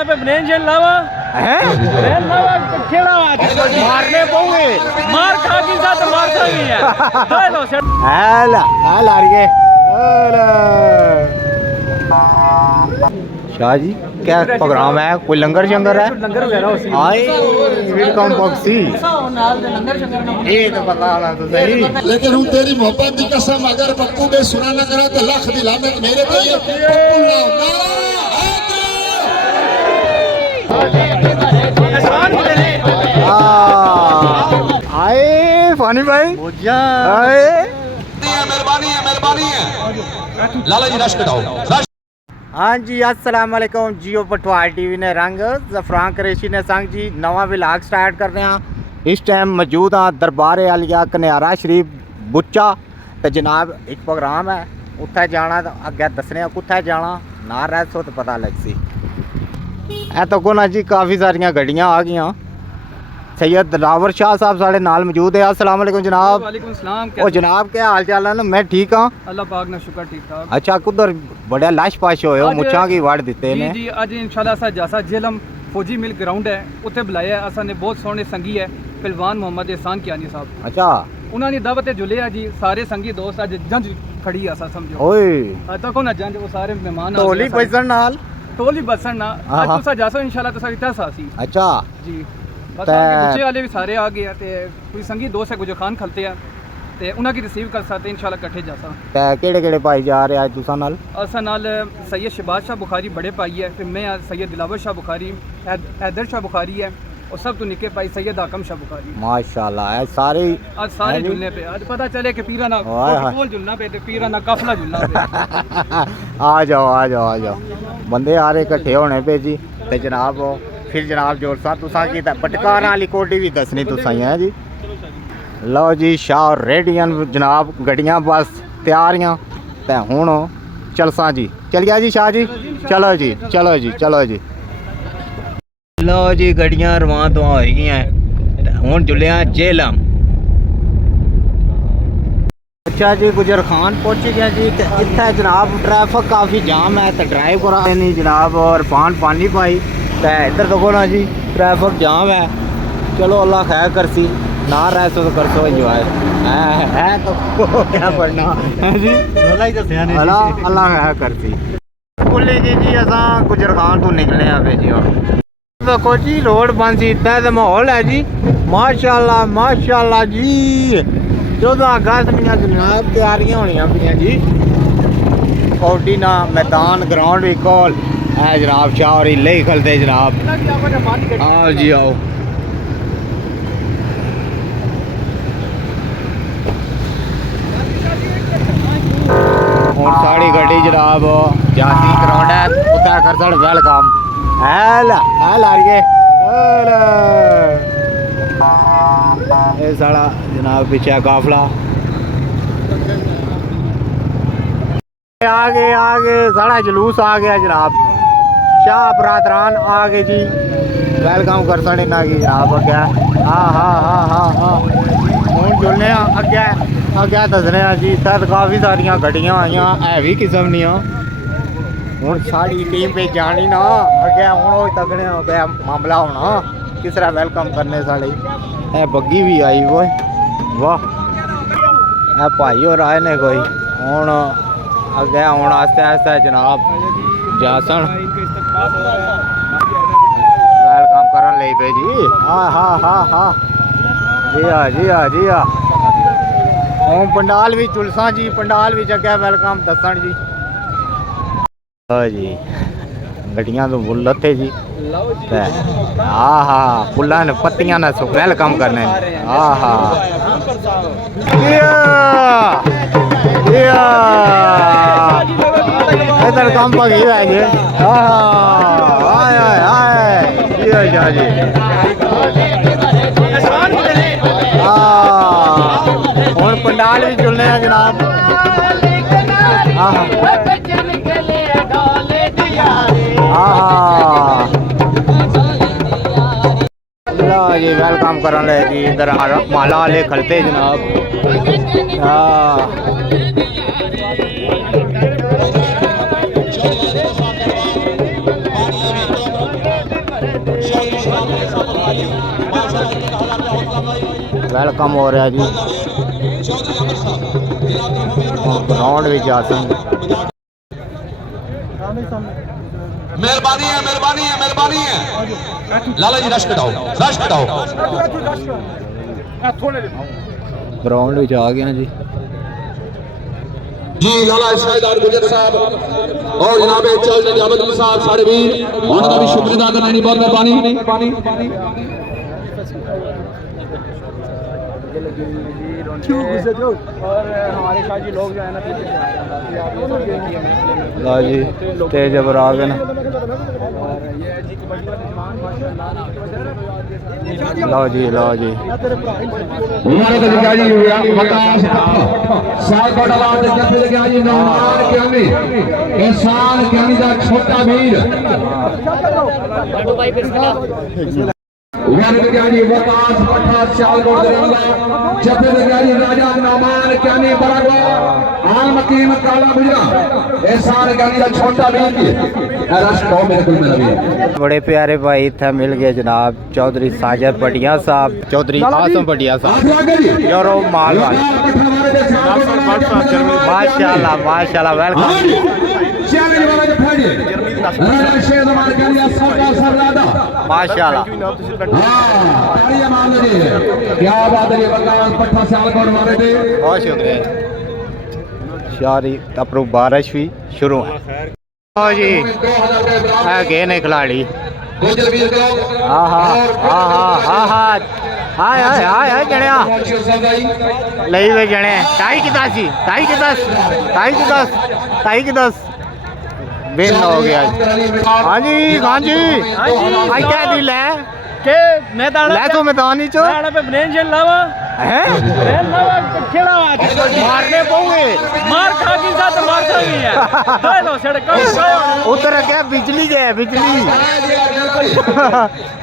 जाना पे brain jail लावा हैं ब्रेन लावा खेड़ा मारने पऊंगे मार खा की साथ मार खा गई है हेलो सर हेला हेला रही शाह जी क्या प्रोग्राम है कोई लंगर शंगर है लंगर वगैरह होसी आए वेलकम बॉक्सी लंगर शंगर ये तो पता होना तो सही लेकिन हूँ तेरी मोहब्बत की कसम अगर पप्पू बे सुना न करा तो लख दिला में मेरे पे ये पप्पू ना आए फानी भाई आए मेहरबानी है लाला जी रश कटाओ हाँ जी अस्सलाम वालेकुम जियो पटवार टीवी ने रंग जफरान करेशी ने संग जी नवा विलाग स्टार्ट कर रहे हैं इस टाइम मौजूद हाँ दरबार आलिया कन्यारा शरीफ बुच्चा तो जनाब एक प्रोग्राम है उत्थे जाना तो अगे दसने कुत्थे जाना ना रह सो तो पता लग सी ए तो को ना जी काफ़ी सारिया गड्डियाँ आ गई सैयद दिलावर शाह साहब साढ़े नाल मौजूद है अस्सलाम वालेकुम जनाब वालेकुम सलाम ओ जनाब क्या हाल चाल है ना मैं ठीक हाँ अल्लाह पाक ना शुक्र ठीक ठाक अच्छा कुदर बड़ा लाश पाश होए हो मुछा की वाड़ दिते जी ने जी अज इंशाल्लाह सा जासा जेलम फौजी मिल ग्राउंड है उत्थे बुलाया असा ने बहुत सोहने संगी है पहलवान मोहम्मद एहसान कियानी साहब अच्छा उन्होंने दावत जुले जी सारे संगी दोस्त अज जंज खड़ी असा समझो ओए अज तक ना जंज वो सारे मेहमान टोली पैसन नाल टोली बसन ना हाँ, आज हाँ। तुसा जासो इंशाल्लाह तुसा इतना सासी अच्छा जी बस ते- आगे बच्चे वाले भी सारे आ गए ते कोई संगी दोस्त है गुजर खान खलते हैं ते उन्हें की रिसीव कर सकते इंशाल्लाह कट्ठे जासा ते केड़े पाई जा रहे आज तुसा नाल असा नाल सैयद शहबाज शाह बुखारी बड़े पाई है फिर मैं सैयद दिलावर शाह बुखारी हैदर शाह बुखारी है और सब तो निके पाई सैयद आकम शाह बुखारी माशाल्लाह है सारे आज सारे जुलने पे आज पता चले कि पीरा ना हाय हाय। फुटबॉल जुलना पे ते पीरा ना काफला जुलना पे आ जाओ बंदे आ रहे इकट्ठे होने पे जी ते जनाब फिर जनाब जोर सा तुसा की पटकार वाली कोटी भी दसनी तुसा ही है जी लो जी शाह रेडियन जनाब गड्डियां बस तैयारियां ते हुण चलसा जी चलिया जी शाह जी चलो जी लो जी गड्डियां रवान तो हो गई हैं हुण जुलिया जेलम अच्छा जी गुजर खान पहुंच गया जी ते इत्थे जनाब ट्रैफिक काफ़ी जाम है तो ड्राइव करा नहीं जनाब और पानी पाई तो इधर देखो ना जी ट्रैफिक जाम है चलो अल्लाह खैर करसी ना रह सो तो कर सो इंजॉय है तो क्या पढ़ना है जी अल्लाह खैर करसी बोले जी असा गुजर खान तो निकले पे जी देखो जी रोड बंद सी इतना तो माहौल है जी माशाल्लाह जी 14 अगस्त दियां जनाब तैयारियां होनियां पियां जी कौडी ना मैदान ग्राउंड भी कोल है जनाब शाह और ले ही खलते जनाब आओ जी आओ और साड़ी गड्डी जनाब जाती ग्राउंड है उत्थे कर सन वेलकम हेला ये साड़ा जनाब पीछे काफला आगे साड़ा जुलूस आ गया जनाब शाह बरादरान आ गए जी वेलकम कर सन इन्ना की जनाब अग्गै हाँ हूँ जुलने अग्गै दसने जी इत्थै काफ़ी सारियां गड्डियां आइयां है भी किस्म दियां हूँ साड़ी टीम पे जानी ना अगे हूँ तकने मामला होना किस तरह वेलकम करने साढ़े ए बग्गी भी आई वो वाह ए भाई और आए ने कोई हूँ अगे हूँ आस्ते जनाब जासन वेलकम करन ले पे जी हाँ जी हाँ हूँ पंडाल भी जुलसा जी पंडाल भी अगे वेलकम दसन जी जी गड्डियां तो बुल लथे जी हाँ फुल्ला ने पत्तियां ने वेलकम करने इधर काम पगी है जी हूँ पंडाल भी चुलने हैं जनाब जी वेलकम करन ले जी इधर माला वाले खलते जनाब वेलकम हो रहा जी ग्राउंड भी जा सकते मेहरबानी है मेहरबानी है मेहरबानी है लाला जी रश कटाओ ग्राउंड भी आ गया जी जी लाला इस्माइल गुजर साहब और जनाब चौधरी जावेद अली साहब साढ़े वीर उनका भी शुक्रिया अदा करना बहुत मेहरबानी और हमारे साथ जी लोग जो है ना ला जी स्टेज पर आ गए ना लो जी उमर का जी वकास साल कोट आवाज जफे लगा जी नौमान क्यामी एहसान क्यामी दा छोटा वीर उमर का जी वकास पठा साल कोट दरंगा जफे लगा जी राजा नौमान क्यामी बरागा आम हकीम काला बुजरा एहसान क्यामी दा छोटा वीर रश को मेरे को मेरा वीर बड़े प्यारे भाई इतना मिल गए जनाब चौधरी साजिद भटिया साहब चौधरी आसम भटिया साहब यूरो माल माशाल्लाह वेलकम माशाल्लाह क्या बात है पट्टा सियालकोट मारे थे बहुत शुक्रिया शारी अपरू बारिश भी शुरू है जी है गए ने खिलाड़ी हाय जणिया लई वे जणे टाई की 10 बिन हो गया हाँ जी आज क्या दिल है के मैदान ले तो मैदान ही चो पे ब्रेन जेल लावा हैं ब्रेन लावा खेड़ा मारने पोगे मार खा की साथ मार खा गई है हाय लो सड़क उतर क्या बिजली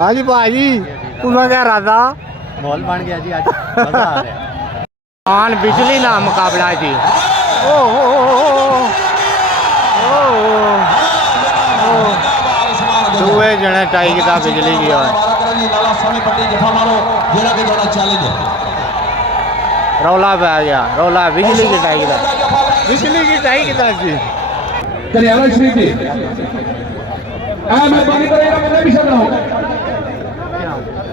हाँ जी भाजी तुम्हें क्या रहा था मॉल बन गया जी आज मजा आ रहा है बिजली ना मुकाबला जी दुए जने टाई की बिजली की रौला पै गया रौला बिजली की टाई की जी कल्याण श्री जी मेहरबानी करेगा मैं भी शब्द हूं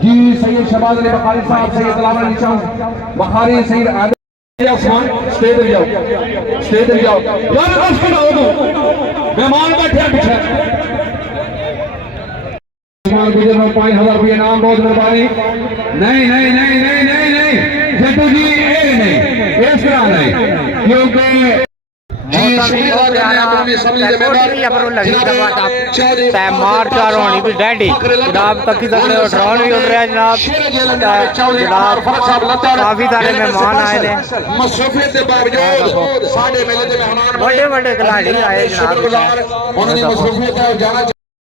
जी सैयद शहबाज अली बखारी साहब सैयद तलावत अली शाह बखारी सैयद आदम स्टेज पे जाओ यार बस बनाओ तो मेहमान बैठे पीछे गुजर में 5000 रुपये नाम बहुत मेहरबानी नहीं जट्टू जी नहीं इस तरह नहीं क्योंकि मार्च होनी भी डैडी जनाब तक ही सकते हो ड्रोन भी उड़ रहा है जनाब काफी सारे मेहमान आए थे बड़े खिलाड़ी आए जनाब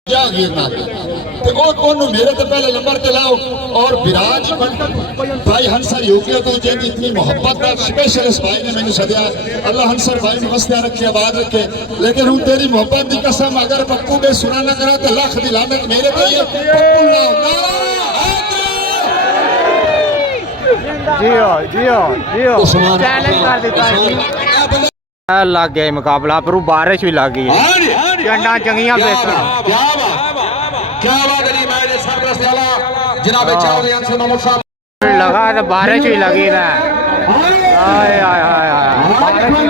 क्या गिरना ते मेरे तो पहले नंबर ते लाओ और विराज भाई हंसर यूके तो जिन इतनी मोहब्बत का स्पेशलिस्ट भाई ने मैंने सदिया अल्लाह हंसर भाई ने मस्तियां रखे आबाद रखे लेकिन हूं तेरी मोहब्बत की कसम अगर पप्पू बे सुना ना करा तो लख दी लानत मेरे पे जियो चैलेंज कर देता है लग गया मुकाबला पर बारिश भी लग गई है चंडा चंगियां लगा तो बारिश भी लगी था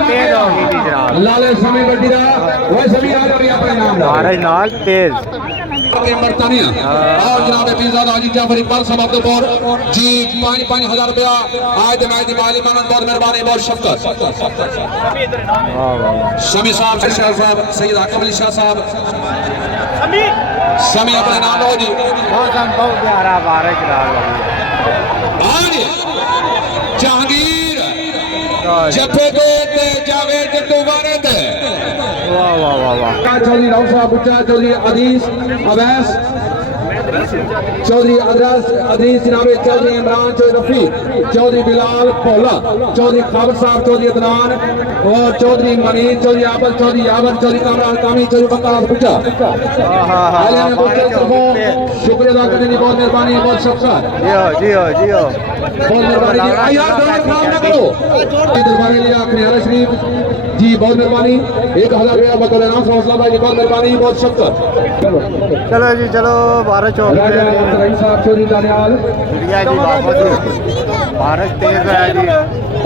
तेज हो गई थी बारिश नाल तेज बरतानिया और जनाब पीरजादा हाजी जाफर इकबाल साहब अब्दुलपुर जी 5,000 रुपया आज मैच दी माली मानन बहुत मेहरबानी बहुत शफकत शमी साहब शाह साहब सैयद आकम अली शाह साहब शमी अपने नाम लो जी मौसम बहुत प्यारा बारिश आज जहांगीर जफे दे जावेद जट्टू वारद वाह वाह वाह वाह चौधरी राव साहब बुच्चा चौधरी अदीस अवैस चौधरी अदीस जनाब चौधरी इमरान चौधरी रफी चौधरी बिलाल भोला चौधरी खाबर साहब चौधरी अदनान और चौधरी मनीष चौधरी आबल चौधरी यावर चौधरी कामरान कामी चौधरी बकास बुच्चा शुक्रिया अदा करने की बहुत मेहरबानी है, बहुत शुक्रिया, जियो बहुत मेहरबानी जी। यार दौलत खराब ना करो। दरबार लिया खनियारा शरीफ जी, बहुत मेहरबानी, 1000 रुपया बतौर इनाम हौसला भाई जी, बहुत मेहरबानी, बहुत शुक्रिया। चलो जी चलो, बारिश हो राजा रहीम साहब चौधरी दानियाल बढ़िया जी, बारिश तेज है जी।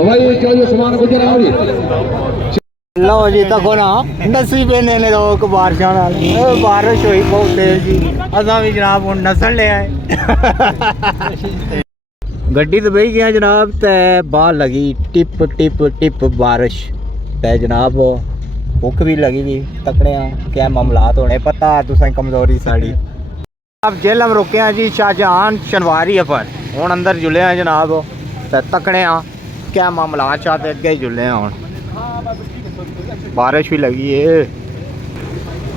भाई चौधरी उस्मान गुजर जी। लो जी तक ना नसी पे ने दो बारिशों बारिश हुई बहुत तेज जी, असा भी जनाब हूँ नसन ले आए। गड्डी तो बही गया जनाब, ते बाहर लगी टिप टिप टिप बारिश, ते जनाब भुख भी लगी भी तकड़े क्या मामलात होने पता तुसें कमजोरी साड़ी। अब जेल हम रुके हैं जी शाहजहान शनवारी पर, हूँ अंदर जुले हैं जनाब, ते तकड़े क्या मामलात चाहते अगे जुले हैं हूँ। बारिश भी लगी है,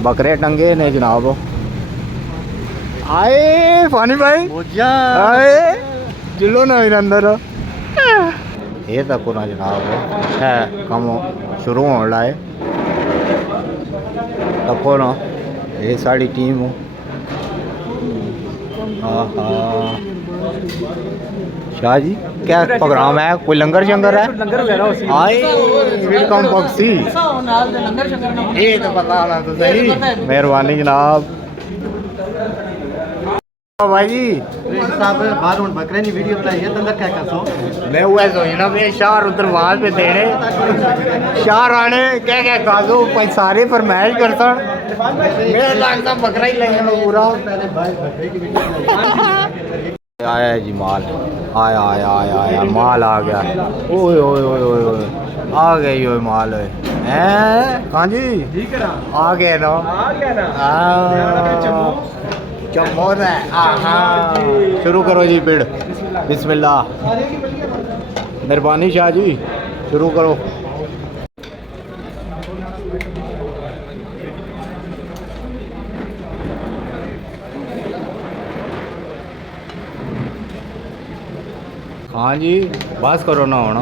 बकरे टंगे ने जनाब। आए फानी भाई आए जुलो ना अंदर, ये तक ना जनाब है कम शुरू होने लाए तको ना, ये साड़ी टीम हो। शाह जी क्या प्रोग्राम है, कोई लंगर शंगर है? लंगर वगैरह हो सी आए वेलकम बक्सी, लंगर शंगर ये तो पता ना तो सही, मेहरबानी जनाब। भाई जी साहब बाहर हुन बकरे नी वीडियो बनाई है तो लखा कसो मैं वो सोचना भी शाह उधर आवाज पे देने शाह राणे क्या क्या काजो भाई सारे फरमाइश करता, मेरा लगता बकरा ही लेंगे पूरा। आया है जी माल, आया आया आया आया माल आ गया, ओए ओए ओए ओए ओए आ गई ओए माल हैं कहाँ जी आ गए ना, चमोर है। हाँ शुरू करो जी पेड़, बिस्मिल्लाह, मेहरबानी शाह जी शुरू करो। हाँ जी बस करो ना होना।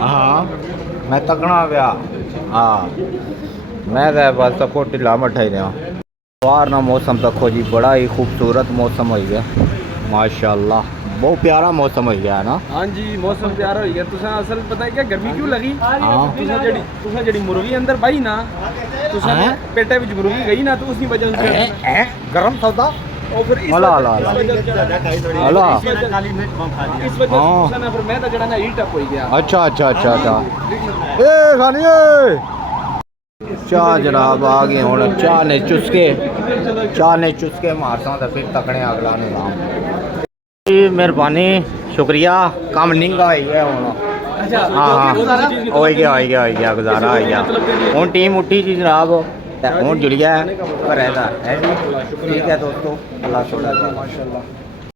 हाँ मैं तकना गया, हाँ मैं तो बस सबको ढिला मठा ही रहा। बाहर ना मौसम देखो जी, बड़ा ही खूबसूरत मौसम हो गया माशाल्लाह, बहुत प्यारा मौसम हो गया है ना। हाँ जी मौसम प्यारा हो गया। तुसा असल पता है क्या गर्मी क्यों लगी? हाँ तुसा जड़ी मुर्गी अंदर पाई ना, तुसा हैं? पेटे विच मुर्गी गई ना, तो उसी वजह से गरम सौदा और फिर इस अला वजह- अला इस अला। वजह- अला इस वजह हाँ। से तुसा ना फिर मैं तो जड़ा ना हीट अप हो गया। अच्छा अच्छा अच्छा अच्छा ए खानी ए चाह जनाब आ गए हूँ, चाह ने चुसके मारता तो फिर तकने अगला निजाम जी। मेहरबानी शुक्रिया, कम निंगा हो गया हूँ। हाँ हाँ हो गया गुजारा हो गया। हूँ टीम उठी जी जनाब, हूँ जुड़िया है जी। ठीक है दोस्तों, अल्लाह शुक्र माशाल्लाह।